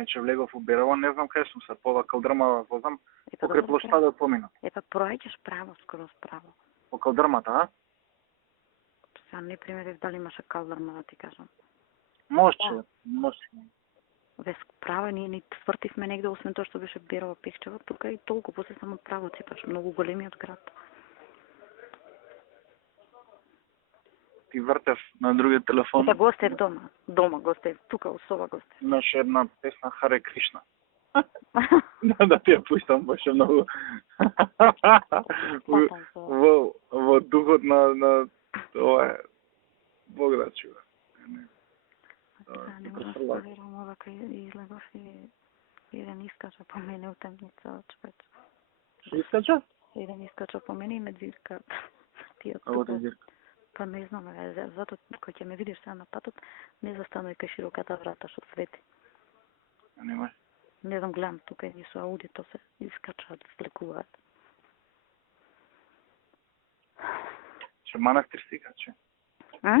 Значи влегов у Берово, не знам кај сум се, пола калдрма возам, па покрај добро, площадот поминав. па проаѓаш право, скоро справо. По калдрмата, а? Сега не приметив дали имаше калдрма, да ти кажам. Може. Вес право, ние ни свртивме негде, освен тоа што беше Берово Пехчево, тука и толку, после само право цепаш, многу големиот град. Ти вртев на другиот телефон. Па гостев дома гостев, тука у соба гостев. Имаше една песна Харе Кришна. Да ти ја пуштам, беше многу. Во духот на ова Богдат чува. Не можам да верувам овака излегов и еден искача по мене у темница, човеч. Што искача? Еден искача по мене и ме дзирка. Ова те дзирка. Па не знам, затоа кој ќе ме видиш сега на патот, не застанувај кај широката врата што свети. Немај. Не знам, гледам тука и со аудито се искачаат, слекуваат. Че манастир стика, че? А?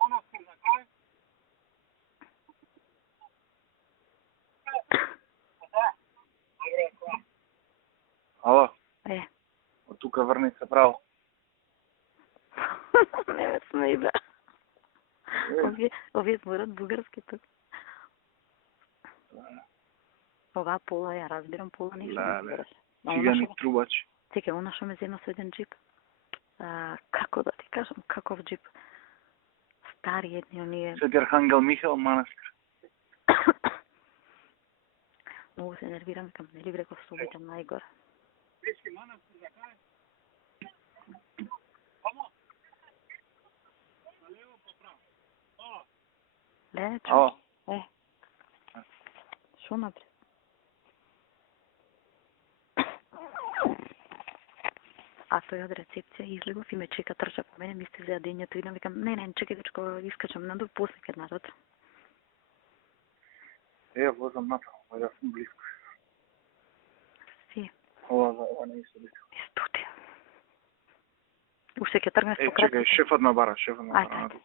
Манастир на крај? Ало? Е. Од тука врни се право. Не ме смејба. Овие зборат бугарски тук. Ова пола, ја разбирам, пола не Леле, цигани трубачи. Чекај, она што ме зема со еден джип. Како да ти кажам, каков джип? Стари едни оние. Свети Архангел Михаил манастир. Многу се нервирам, викам, нели реков собитам најгоре. Вишки манастир за кај? Амо? Налево поправо. Леле, чу. Шо напред? А тој од рецепција излегов и ме чека, трча по мене, мисли за денјето, идам, викам, не, чекај дечко, искачам надолу, после ќе назад. Возам натаму, да сум близко. Си. Ова не исто близко. Студија. Уште ќе тргнеш по крај. Чекај, шефот на бара. Ајде.